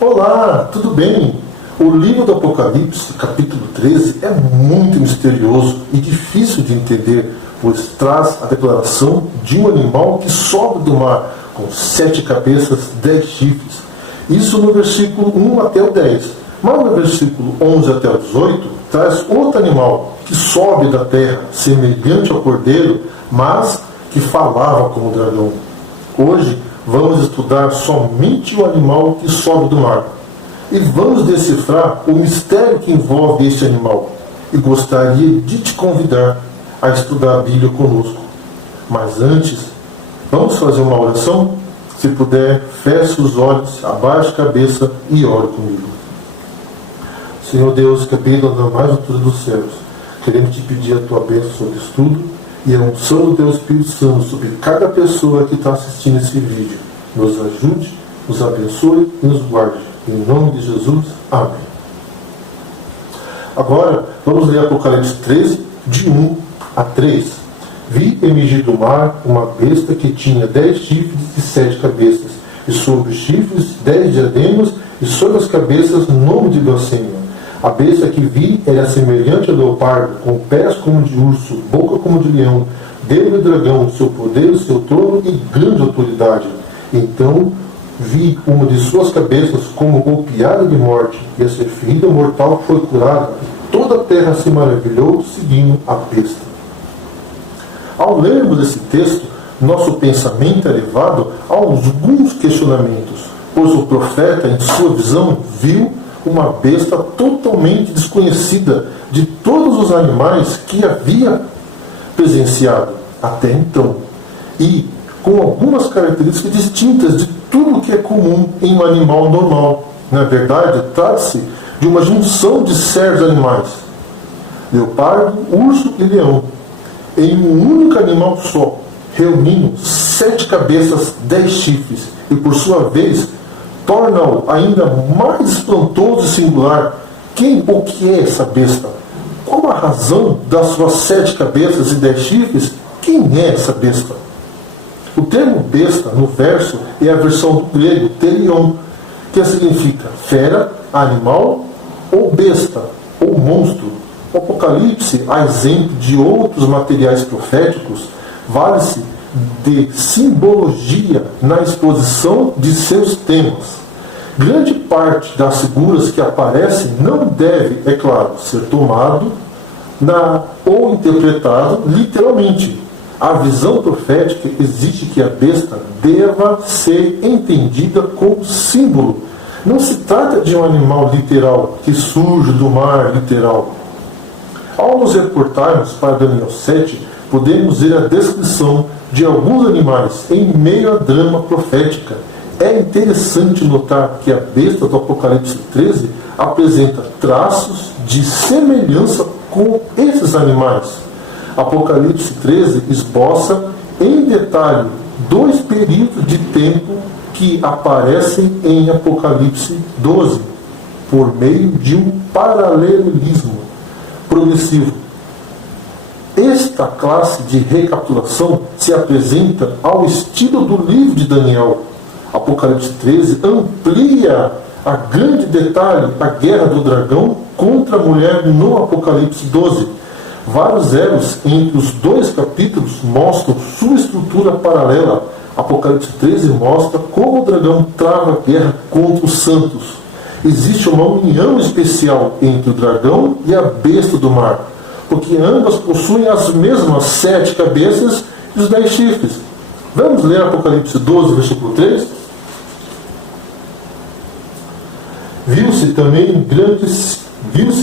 Olá, tudo bem? O livro do Apocalipse, capítulo 13, é muito misterioso e difícil de entender, pois traz a declaração de um animal que sobe do mar, com 7 cabeças, 10 chifres. Isso no versículo 1 até o 10. Mas no versículo 11 até o 18, traz outro animal que sobe da terra, semelhante ao cordeiro, mas que falava como dragão. Hoje vamos estudar somente o animal que sobe do mar. E vamos decifrar o mistério que envolve este animal. E gostaria de te convidar a estudar a Bíblia conosco. Mas antes, vamos fazer uma oração? Se puder, feche os olhos, abaixe a cabeça e ore comigo. Senhor Deus, que habita na mais altura dos céus, queremos te pedir a tua bênção sobre o estudo e a unção do teu Espírito Santo sobre cada pessoa que está assistindo esse vídeo. Nos ajude, nos abençoe e nos guarde. Em nome de Jesus, amém. Agora, vamos ler Apocalipse 13, de 1 a 3. Vi emergir do mar uma besta que tinha 10 chifres e 7 cabeças, e sobre os chifres 10 diademas, e sobre as cabeças nome de blasfêmia. A besta que vi era semelhante a leopardo, com pés como de urso, boca como de leão, dedo de dragão, seu poder, seu trono e grande autoridade. Então vi uma de suas cabeças como golpeada de morte, e a sua ferida mortal foi curada, e toda a terra se maravilhou seguindo a besta. Ao lermos esse texto, nosso pensamento é levado a alguns questionamentos, pois o profeta, em sua visão, viu uma besta totalmente desconhecida de todos os animais que havia presenciado até então, e com algumas características distintas de tudo que é comum em um animal normal. Na verdade, trata-se de uma junção de certos animais: leopardo, urso e leão, em um único animal só, reunindo 7 cabeças, 10 chifres, e por sua vez torna-o ainda mais espantoso e singular. Quem ou que é essa besta? Qual a razão das suas 7 cabeças e 10 chifres? Quem é essa besta? O termo besta no verso é a versão do grego terion, que significa fera, animal ou besta ou monstro. O Apocalipse, a exemplo de outros materiais proféticos, vale-se de simbologia na exposição de seus temas. Grande parte das figuras que aparecem não deve, é claro, ser tomado ou interpretado literalmente. A visão profética exige que a besta deva ser entendida como símbolo. Não se trata de um animal literal que surge do mar literal. Ao nos reportarmos para Daniel 7, podemos ver a descrição de alguns animais em meio à drama profética. É interessante notar que a besta do Apocalipse 13 apresenta traços de semelhança com esses animais. Apocalipse 13 esboça em detalhe 2 períodos de tempo que aparecem em Apocalipse 12, por meio de um paralelismo progressivo. Esta classe de recapitulação se apresenta ao estilo do livro de Daniel. Apocalipse 13 amplia a grande detalhe a guerra do dragão contra a mulher no Apocalipse 12. Vários elos entre os 2 capítulos mostram sua estrutura paralela. Apocalipse 13 mostra como o dragão trava a guerra contra os santos. Existe uma união especial entre o dragão e a besta do mar, porque ambas possuem as mesmas 7 cabeças e os 10 chifres. Vamos ler Apocalipse 12, versículo 3? Viu-se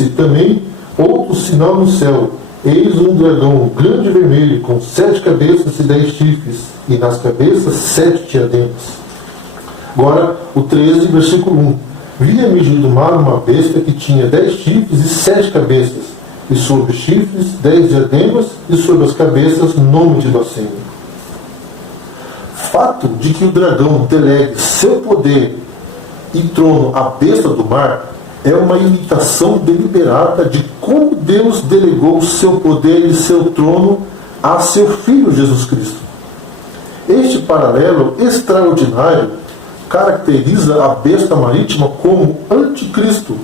também outro sinal no céu. Eis um dragão grande e vermelho, com 7 cabeças e 10 chifres, e nas cabeças 7 diademas. Agora, o 13, versículo 1. Vi emergir do mar uma besta que tinha 10 chifres e 7 cabeças, e sobre os chifres 10 diademas, e sobre as cabeças nome de blasfêmia. Fato de que o dragão delegue seu poder e trono à besta do mar é uma imitação deliberada de como Deus delegou seu poder e seu trono a seu Filho Jesus Cristo. Este paralelo extraordinário caracteriza a besta marítima como anticristo.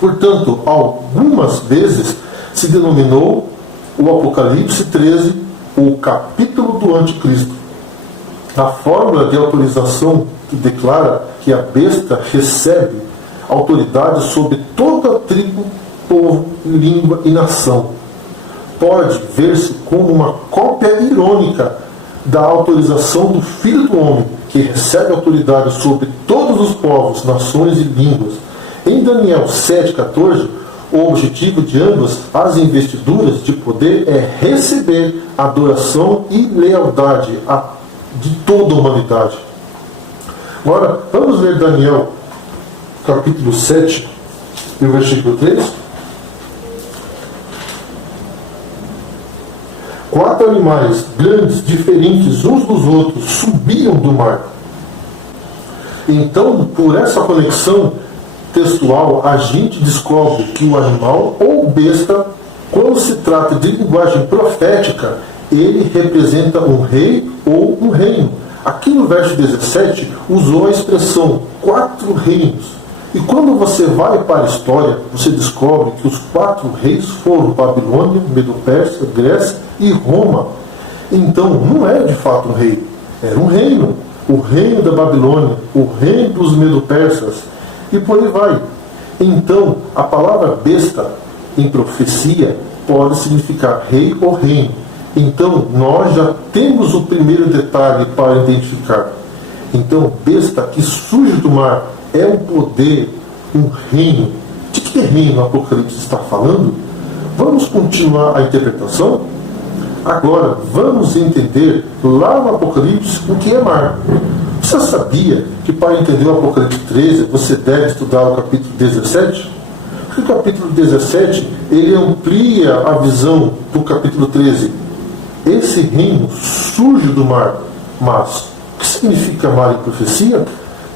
Portanto, algumas vezes se denominou o Apocalipse 13 o capítulo do anticristo. A fórmula de autorização que declara que a besta recebe autoridade sobre toda a tribo, povo, língua e nação pode ver-se como uma cópia irônica da autorização do Filho do Homem, que recebe autoridade sobre todos os povos, nações e línguas. Em Daniel 7,14, o objetivo de ambas as investiduras de poder é receber adoração e lealdade de toda a humanidade. Agora, vamos ler Daniel, capítulo 7, e o versículo 3. 4 animais grandes, diferentes uns dos outros, subiam do mar. Então, por essa conexão textual, a gente descobre que o animal ou besta, quando se trata de linguagem profética, ele representa um rei ou um reino. Aqui no verso 17, usou a expressão 4 reinos. E quando você vai para a história, você descobre que os 4 reis foram Babilônia, Medo-Pérsia, Grécia e Roma. Então, não era de fato um rei, era um reino. O reino da Babilônia, o reino dos Medo-Persas, e por aí vai. Então, a palavra besta, em profecia, pode significar rei ou reino. Então, nós já temos o primeiro detalhe para identificar. Então, besta que surge do mar é um poder, um reino. De que reino o Apocalipse está falando? Vamos continuar a interpretação? Agora, vamos entender lá no Apocalipse o que é mar. Você sabia que para entender o Apocalipse 13 você deve estudar o capítulo 17? Porque o capítulo 17 ele amplia a visão do capítulo 13. Esse reino surge do mar. Mas o que significa mar em profecia?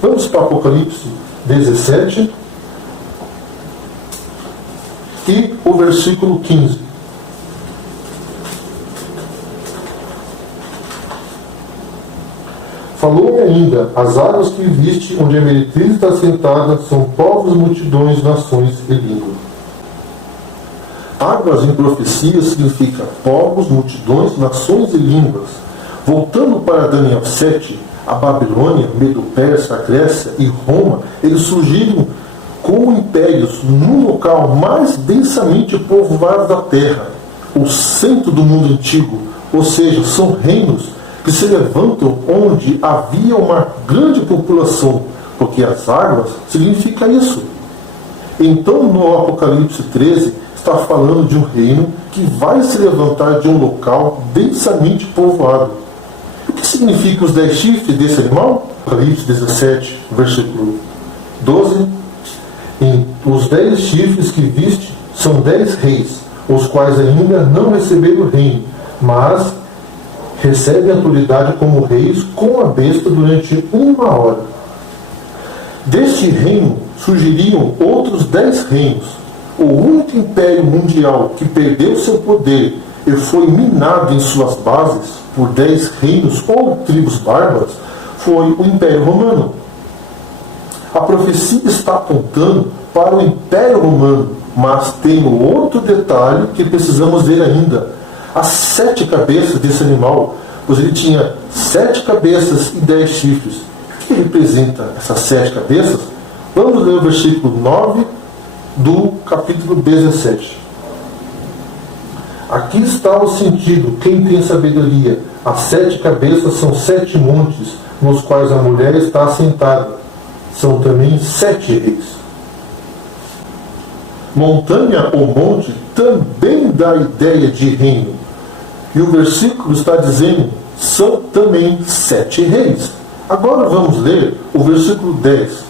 Vamos para o Apocalipse 17 e o versículo 15. Falou-me ainda, as águas que viste, onde a meretriz está sentada, são povos, multidões, nações e línguas. Águas em profecia significa povos, multidões, nações e línguas. Voltando para Daniel 7, a Babilônia, Medo-Pérsia, a Grécia e Roma, eles surgiram como impérios no local mais densamente povoado da terra, o centro do mundo antigo, ou seja, são reinos que se levantam onde havia uma grande população, porque as águas significa isso. Então, no Apocalipse 13, está falando de um reino que vai se levantar de um local densamente povoado. O que significa os 10 chifres desse animal? Apocalipse 17, versículo 12. Os 10 chifres que viste são 10 reis, os quais ainda não receberam o reino, mas recebem autoridade como reis com a besta durante 1 hora. Deste reino surgiriam outros 10 reinos. O único império mundial que perdeu seu poder e foi minado em suas bases por 10 reinos ou tribos bárbaras foi o Império Romano. A profecia está apontando para o Império Romano, mas tem um outro detalhe que precisamos ver ainda. As 7 cabeças desse animal, pois ele tinha 7 cabeças e 10 chifres. O que representa essas 7 cabeças? Vamos ler o versículo 9 do capítulo 17. Aqui está o sentido, quem tem sabedoria. As 7 cabeças são 7 montes, nos quais a mulher está assentada. São também 7 reis. Montanha ou monte também dá ideia de reino. E o versículo está dizendo, são também 7 reis. Agora vamos ler o versículo 10.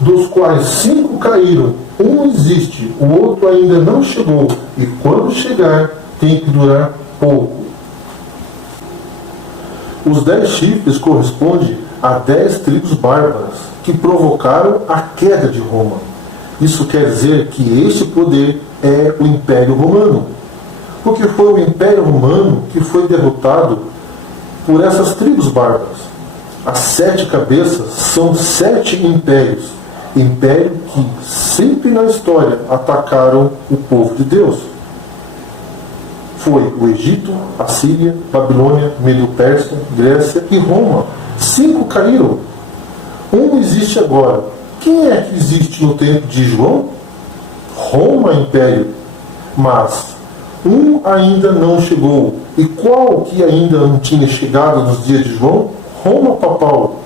Dos quais 5 caíram, um existe, o outro ainda não chegou, e quando chegar, tem que durar pouco. Os 10 chifres correspondem a 10 tribos bárbaras que provocaram a queda de Roma. Isso quer dizer que este poder é o Império Romano, porque foi o Império Romano que foi derrotado por essas tribos bárbaras. As 7 cabeças são 7 impérios. Império que sempre na história atacaram o povo de Deus. Foi o Egito, a Síria, Babilônia, Medo-Pérsia, Grécia e Roma. 5 caíram. Um existe agora. Quem é que existe no tempo de João? Roma, império. Mas um ainda não chegou. E qual que ainda não tinha chegado nos dias de João? Roma papal,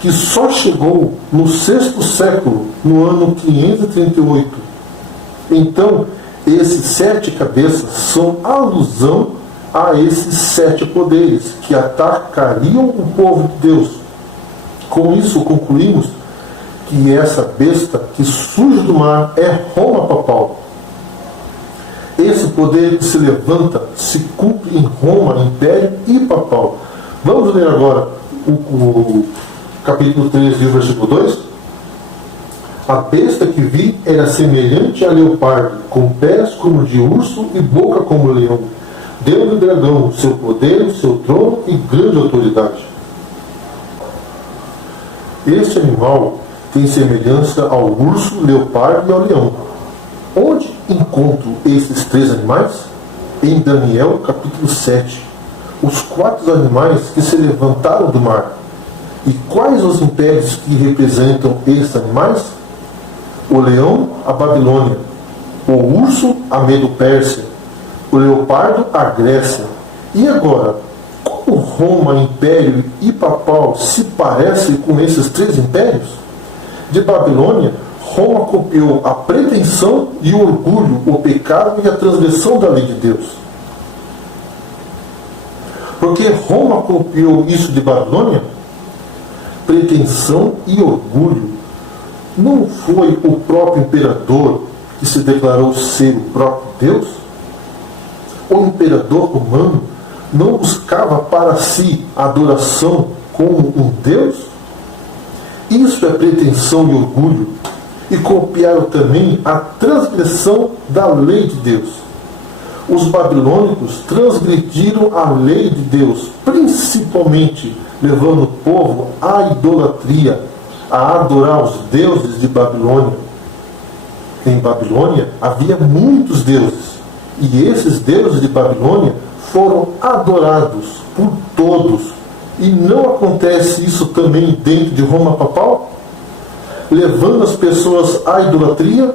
que só chegou no 6º século, no ano 538. Então, esses 7 cabeças são alusão a esses 7 poderes que atacariam o povo de Deus. Com isso, concluímos que essa besta que surge do mar é Roma papal. Esse poder que se levanta se cumpre em Roma, império e papal. Vamos ler agora o capítulo 3, versículo 2. A besta que vi era semelhante a leopardo, com pés como de urso e boca como leão. Deu-lhe o dragão seu poder, seu trono e grande autoridade. Este animal tem semelhança ao urso, leopardo e ao leão. Onde encontro esses 3 animais? Em Daniel capítulo 7. Os 4 animais que se levantaram do mar. E quais os impérios que representam esses animais? O leão, a Babilônia. O urso, a Medo-Pérsia. O leopardo, a Grécia. E agora, como Roma, império e papal se parecem com esses 3 impérios? De Babilônia, Roma copiou a pretensão e o orgulho, o pecado e a transgressão da lei de Deus. Porque Roma copiou isso de Babilônia? Pretensão e orgulho. Não foi o próprio imperador que se declarou ser o próprio Deus? O imperador romano não buscava para si a adoração como um Deus? Isso é pretensão e orgulho. E copiaram também a transgressão da lei de Deus. Os babilônicos transgrediram a lei de Deus, principalmente levando o povo à idolatria, a adorar os deuses de Babilônia. Em Babilônia havia muitos deuses, e esses deuses de Babilônia foram adorados por todos. E não acontece isso também dentro de Roma papal? Levando as pessoas à idolatria?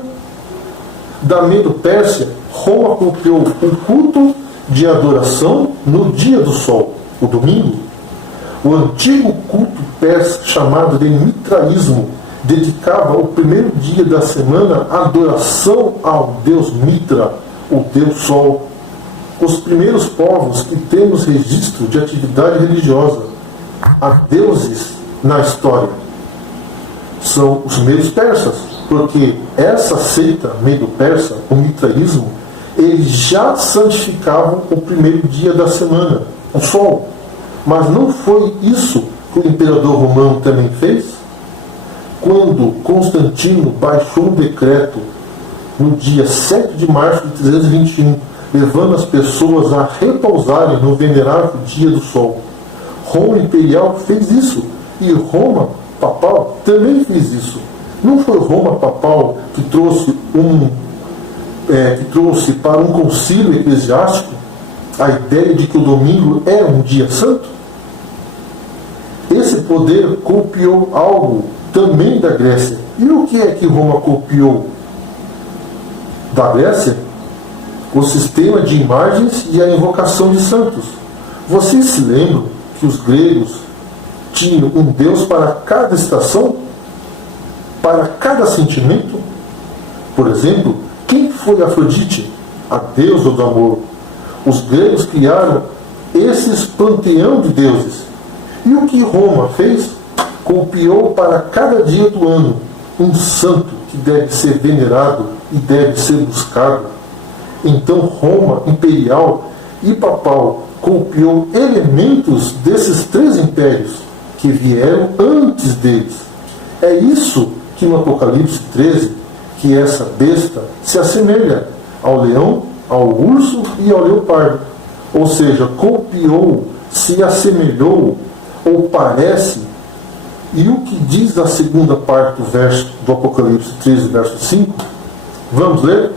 Da Medo-Pérsia, Roma copiou o culto de adoração no dia do sol, o domingo. O antigo culto persa, chamado de mitraísmo, dedicava o primeiro dia da semana à adoração ao deus Mitra, o deus sol. Os primeiros povos que temos registro de atividade religiosa a deuses na história são os medos persas, porque essa seita medo-persa, o mitraísmo, eles já santificavam o primeiro dia da semana, o sol. Mas não foi isso que o imperador romano também fez? Quando Constantino baixou um decreto no dia 7 de março de 321, levando as pessoas a repousarem no venerável dia do sol. Roma imperial fez isso, e Roma papal também fez isso. Não foi Roma papal que trouxe para um concílio eclesiástico a ideia de que o domingo é um dia santo? Esse poder copiou algo também da Grécia. E o que é que Roma copiou da Grécia? O sistema de imagens e a invocação de santos. Vocês se lembram que os gregos tinham um Deus para cada estação? Para cada sentimento? Por exemplo, quem foi Afrodite? A deusa do amor. Os gregos criaram esses panteão de deuses. E o que Roma fez? Copiou para cada dia do ano um santo que deve ser venerado e deve ser buscado. Então Roma imperial e papal copiou elementos desses 3 impérios que vieram antes deles. É isso que no Apocalipse 13, que essa besta se assemelha ao leão, ao urso e ao leopardo. Ou seja, copiou, se assemelhou ou parece E o que diz a segunda parte do Apocalipse 13, verso 5? Vamos ler?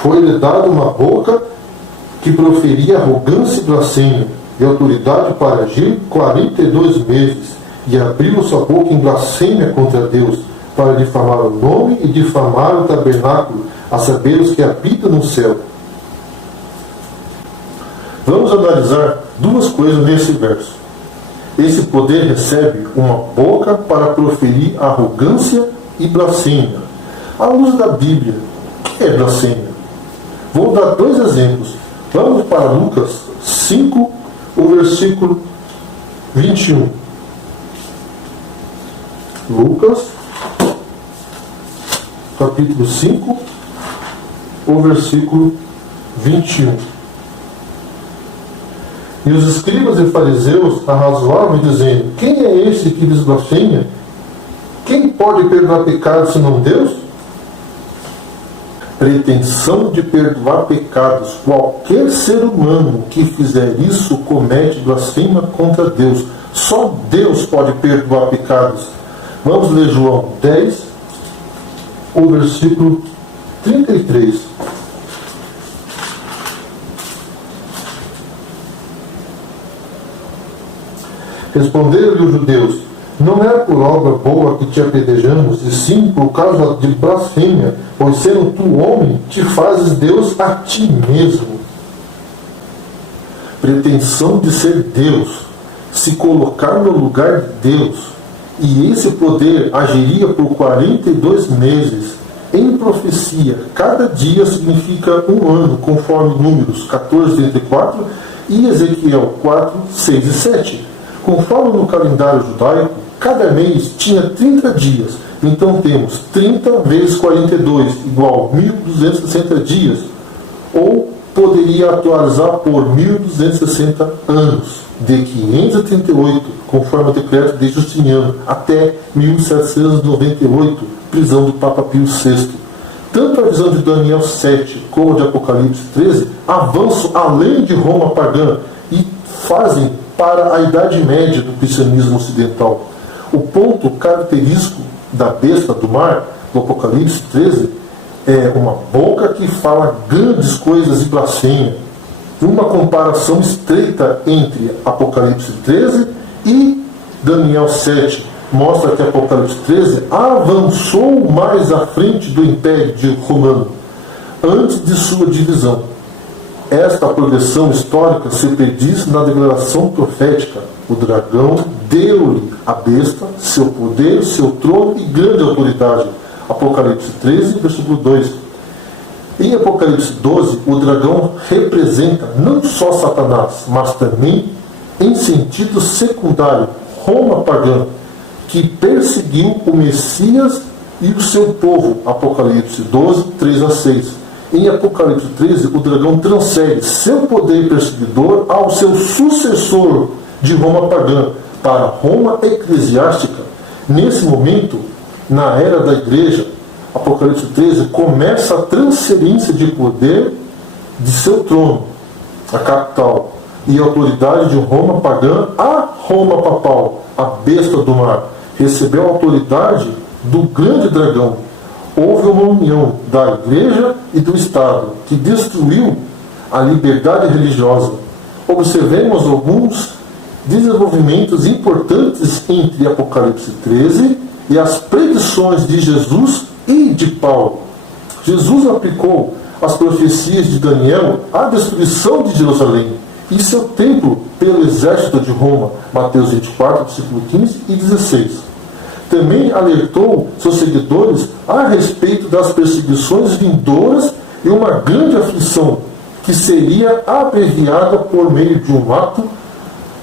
Foi-lhe dada uma boca que proferia arrogância e blasfêmia, e autoridade para agir 42 meses, e abriu sua boca em blasfêmia contra Deus, para difamar o nome e difamar o tabernáculo, a saber os que habitam no céu. Vamos analisar duas coisas nesse verso. Esse poder recebe uma boca para proferir arrogância e blasfêmia. À luz da Bíblia, o que é blasfêmia? Vou dar dois exemplos. Vamos para Lucas 5, o versículo 21. Lucas, capítulo 5, o versículo 21. E os escribas e fariseus arrazoavam, dizendo: quem é esse que lhes blasfema? Quem pode perdoar pecados senão Deus? Pretensão de perdoar pecados. Qualquer ser humano que fizer isso comete blasfema contra Deus. Só Deus pode perdoar pecados. Vamos ler João 10, o versículo 33. Responderam-lhe os judeus: não é por obra boa que te apedrejamos, e sim por causa de blasfêmia, pois sendo tu homem, te fazes Deus a ti mesmo. Pretensão de ser Deus, se colocar no lugar de Deus, e esse poder agiria por 42 meses. Em profecia, cada dia significa um ano, conforme Números 14, 34 e Ezequiel 4, 6 e 7. Conforme no calendário judaico, cada mês tinha 30 dias. Então temos 30 vezes 42, igual 1.260 dias. Ou poderia atualizar por 1.260 anos, de 538, conforme o decreto de Justiniano, até 1798, prisão do Papa Pio VI. Tanto a visão de Daniel 7 como a de Apocalipse 13 avançam além de Roma pagã e fazem para a Idade Média do cristianismo ocidental. O ponto característico da besta do mar, do Apocalipse 13, é uma boca que fala grandes coisas e blasfêmia. Uma comparação estreita entre Apocalipse 13 e Daniel 7 mostra que Apocalipse 13 avançou mais à frente do Império Romano, antes de sua divisão. Esta progressão histórica se perdiz na declaração profética. O dragão deu-lhe à besta seu poder, seu trono e grande autoridade. Apocalipse 13, versículo 2. Em Apocalipse 12, o dragão representa não só Satanás, mas também, em sentido secundário, Roma pagã, que perseguiu o Messias e o seu povo. Apocalipse 12, 3 a 6. Em Apocalipse 13, o dragão transfere seu poder perseguidor ao seu sucessor de Roma pagã, para Roma eclesiástica. Nesse momento, na era da igreja, Apocalipse 13 começa a transferência de poder de seu trono, a capital, e a autoridade de Roma pagã a Roma papal, a besta do mar. Recebeu a autoridade do grande dragão. Houve uma união da igreja e do Estado, que destruiu a liberdade religiosa. Observemos alguns desenvolvimentos importantes entre Apocalipse 13 e as predições de Jesus e de Paulo. Jesus aplicou as profecias de Daniel à destruição de Jerusalém e seu templo pelo exército de Roma, Mateus 24, versículo 15 e 16. Também alertou seus seguidores a respeito das perseguições vindouras e uma grande aflição que seria abreviada por meio de um ato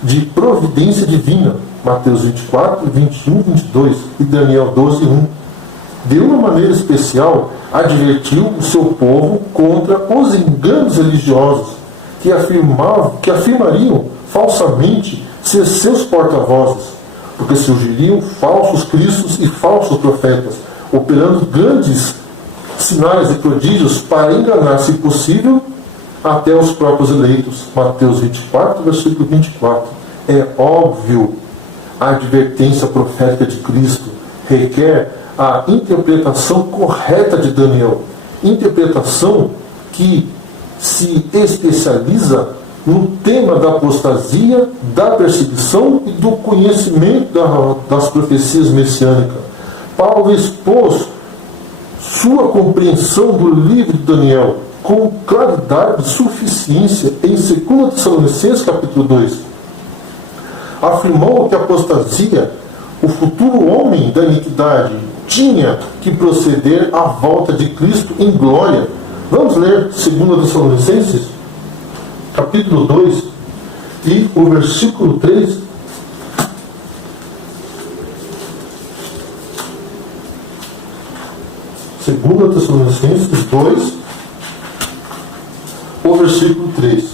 de providência divina. Mateus 24, 21, 22 e Daniel 12, 1. De uma maneira especial, advertiu o seu povo contra os enganos religiosos que afirmariam falsamente ser seus porta-vozes, porque surgiriam falsos cristos e falsos profetas, operando grandes sinais e prodígios para enganar, se possível, até os próprios eleitos. Mateus 24, versículo 24. É óbvio, a advertência profética de Cristo requer a interpretação correta de Daniel. Interpretação que se especializa no tema da apostasia, da perseguição e do conhecimento das profecias messiânicas. Paulo expôs sua compreensão do livro de Daniel com claridade e suficiência em 2 Tessalonicenses capítulo 2. Afirmou que a apostasia, o futuro homem da iniquidade, tinha que proceder à volta de Cristo em glória. Vamos ler 2 Tessalonicenses capítulo 2 e o versículo 3. Segunda Tessalonicenses 2, o versículo 3.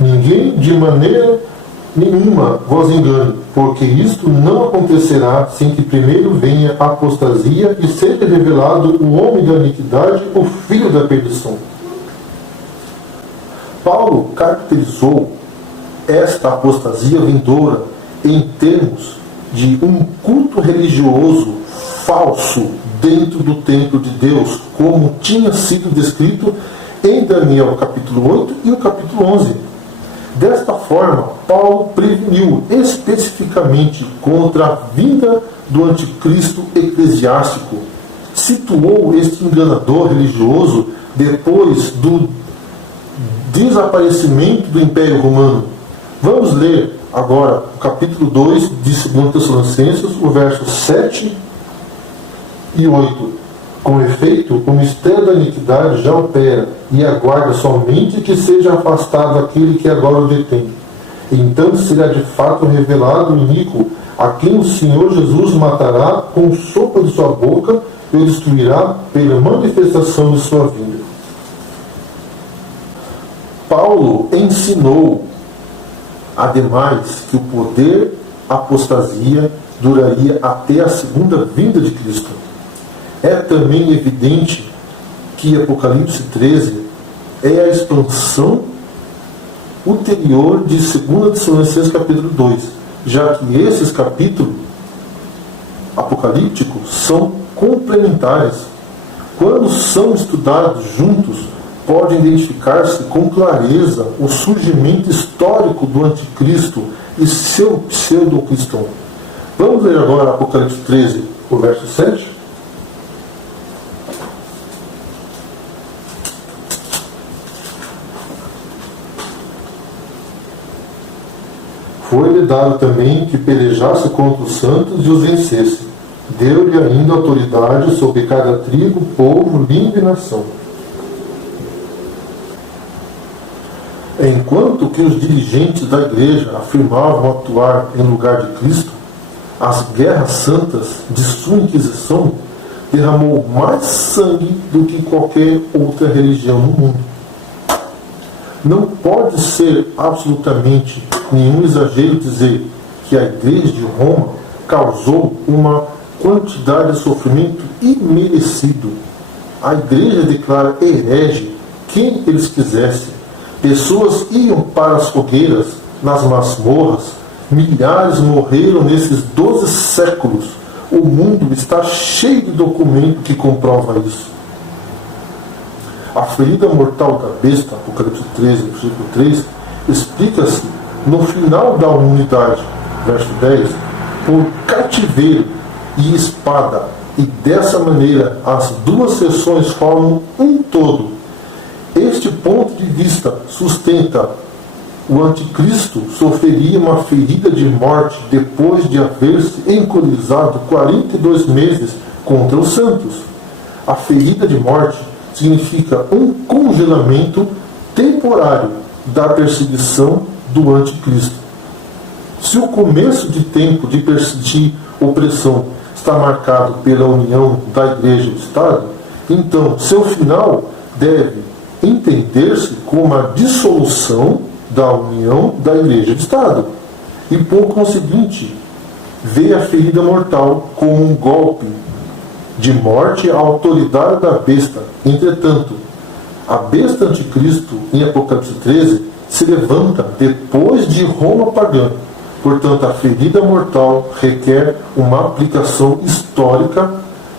Ninguém de maneira nenhuma vos engane, porque isto não acontecerá sem que primeiro venha a apostasia e seja revelado o homem da iniquidade, o filho da perdição. Paulo caracterizou esta apostasia vindoura em termos de um culto religioso falso dentro do templo de Deus, como tinha sido descrito em Daniel capítulo 8 e o capítulo 11. Desta forma, Paulo preveniu especificamente contra a vinda do anticristo eclesiástico. Situou este enganador religioso depois do desaparecimento do Império Romano. Vamos ler agora o capítulo 2 de 2 Tessalonicenses, o verso 7 e 8. Com efeito, o mistério da iniquidade já opera, e aguarda somente que seja afastado aquele que agora o detém. Então será de fato revelado o iníquo, a quem o Senhor Jesus matará com o sopro de sua boca e o destruirá pela manifestação de sua vinda. Paulo ensinou, ademais, que o poder apostasia duraria até a segunda vinda de Cristo. É também evidente que Apocalipse 13 é a expansão ulterior de 2 Tessalonicenses capítulo 2, já que esses capítulos apocalípticos são complementares. Quando são estudados juntos, pode identificar-se com clareza o surgimento histórico do anticristo e seu pseudo-cristão. Vamos ler agora Apocalipse 13, o verso 7. Foi-lhe dado também que pelejasse contra os santos e os vencesse. Deu-lhe ainda autoridade sobre cada tribo, povo, língua e nação. Enquanto que os dirigentes da igreja afirmavam atuar em lugar de Cristo, as guerras santas de sua Inquisição derramou mais sangue do que qualquer outra religião no mundo. Não pode ser absolutamente nenhum exagero dizer que a igreja de Roma causou uma quantidade de sofrimento imerecido. A igreja declara herege quem eles quisessem. Pessoas iam para as fogueiras, nas masmorras. Milhares morreram nesses 12 séculos. O mundo está cheio de documentos que comprovam isso. A ferida mortal da besta, Apocalipse 13, versículo 3, explica-se no final da unidade, verso 10, por cativeiro e espada, e dessa maneira as duas seções formam um todo. Este ponto de vista sustenta o anticristo sofreria uma ferida de morte depois de haver-se encolizado 42 meses contra os santos. A ferida de morte significa um congelamento temporário da perseguição do anticristo. Se o começo de tempo de persistir opressão está marcado pela união da igreja e do Estado, então seu final deve entender-se como a dissolução da união da igreja e do Estado. E por conseguinte, vê a ferida mortal como um golpe de morte à autoridade da besta. Entretanto, A besta anticristo, em Apocalipse 13, se levanta depois de Roma pagã. Portanto, a ferida mortal requer uma aplicação histórica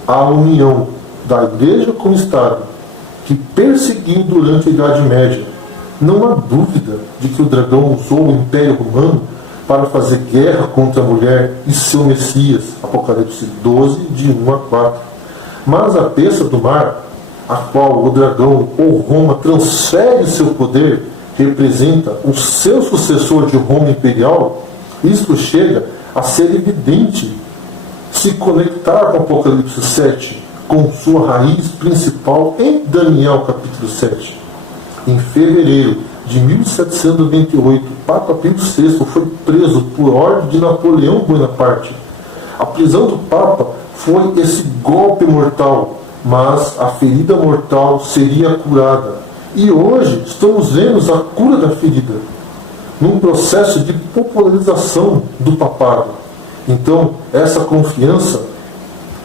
à união da Igreja com o Estado, que perseguiu durante a Idade Média. Não há dúvida de que o dragão usou o Império Romano para fazer guerra contra a mulher e seu Messias, Apocalipse 12, de 1 a 4. Mas a besta do mar, a qual o dragão ou Roma transfere seu poder, representa o seu sucessor de Roma imperial. Isto chega a ser evidente se conectar com Apocalipse 7, com sua raiz principal em Daniel capítulo 7. Em fevereiro de 1798, Papa Pio VI foi preso por ordem de Napoleão Bonaparte. A prisão do Papa foi esse golpe mortal, mas a ferida mortal seria curada. E hoje estamos vendo a cura da ferida, num processo de popularização do papado. Então, essa confiança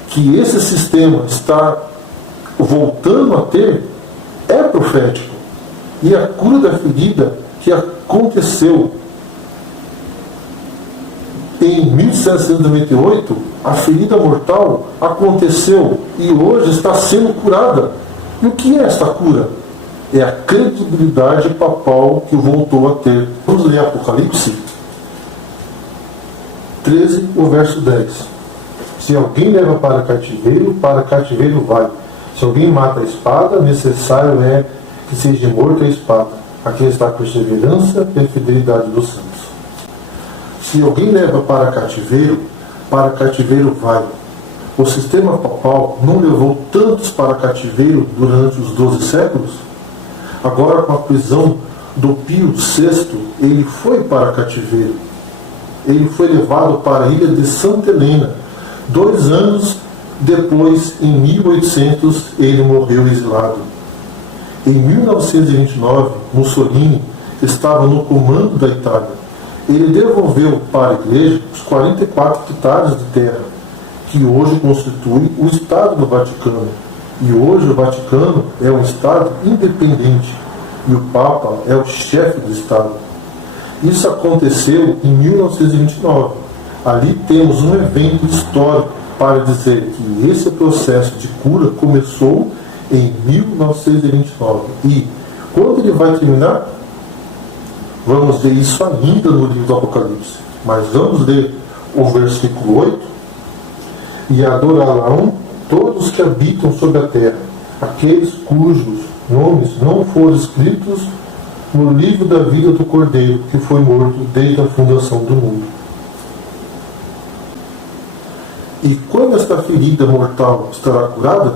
que esse sistema está voltando a ter é profético. E a cura da ferida que aconteceu em 1798, a ferida mortal aconteceu e hoje está sendo curada. E o que é esta cura? É a credibilidade papal que voltou a ter. Vamos ler Apocalipse 13, o verso 10. Se alguém leva para cativeiro vai. Se alguém mata a espada, necessário é que seja morto a espada. Aqui está a perseverança e a fidelidade dos santos. Se alguém leva para cativeiro vai. O sistema papal não levou tantos para cativeiro durante os 12 séculos? Agora, com a prisão do Pio VI, ele foi para cativeiro. Ele foi levado para a ilha de Santa Helena. 2 anos depois, em 1800, ele morreu exilado. Em 1929, Mussolini estava no comando da Itália. Ele devolveu para a igreja os 44 hectares de terra, que hoje constitui o Estado do Vaticano. E hoje o Vaticano é um Estado independente e o Papa é o chefe do Estado. Isso aconteceu em 1929. Ali temos um evento histórico para dizer que esse processo de cura começou em 1929. E quando ele vai terminar? Vamos ver isso ainda no livro do Apocalipse. Mas vamos ler o versículo 8. E adorarão todos que habitam sobre a terra, aqueles cujos nomes não foram escritos no livro da vida do Cordeiro, que foi morto desde a fundação do mundo. E quando esta ferida mortal estará curada?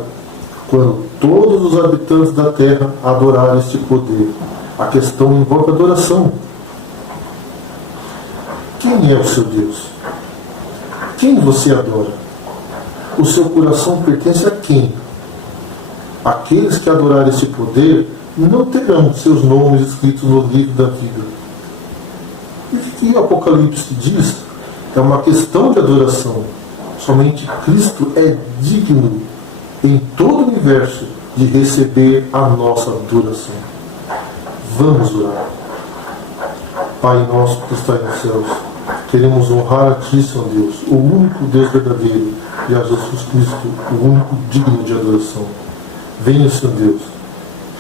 Quando todos os habitantes da terra adorarem este poder. A questão envolve adoração. Quem é o seu Deus? Quem você adora? O seu coração pertence a quem? Aqueles que adorarem esse poder não terão seus nomes escritos no livro da vida. E o que o Apocalipse diz? É uma questão de adoração. Somente Cristo é digno em todo o universo de receber a nossa adoração. Vamos orar. Pai nosso que está nos céus, queremos honrar a Ti, Senhor Deus, o único Deus verdadeiro, e a Jesus Cristo, o único digno de adoração. Venha, Senhor Deus,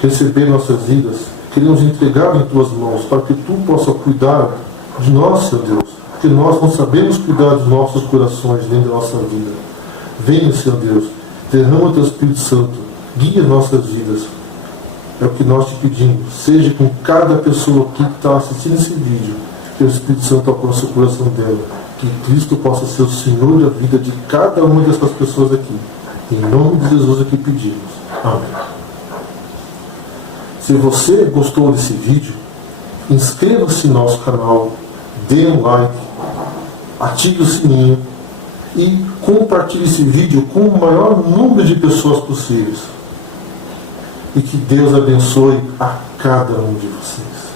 receber nossas vidas. Queremos entregar em Tuas mãos para que Tu possa cuidar de nós, Senhor Deus, porque nós não sabemos cuidar dos nossos corações dentro da nossa vida. Venha, Senhor Deus, derrama Teu Espírito Santo, guia nossas vidas. É o que nós te pedimos. Seja com cada pessoa aqui que está assistindo esse vídeo, que o Espírito Santo alcance o coração dela, que Cristo possa ser o Senhor da vida de cada uma dessas pessoas aqui. Em nome de Jesus é que pedimos. Amém. Se você gostou desse vídeo, inscreva-se no nosso canal, dê um like, ative o sininho e compartilhe esse vídeo com o maior número de pessoas possíveis. E que Deus abençoe a cada um de vocês.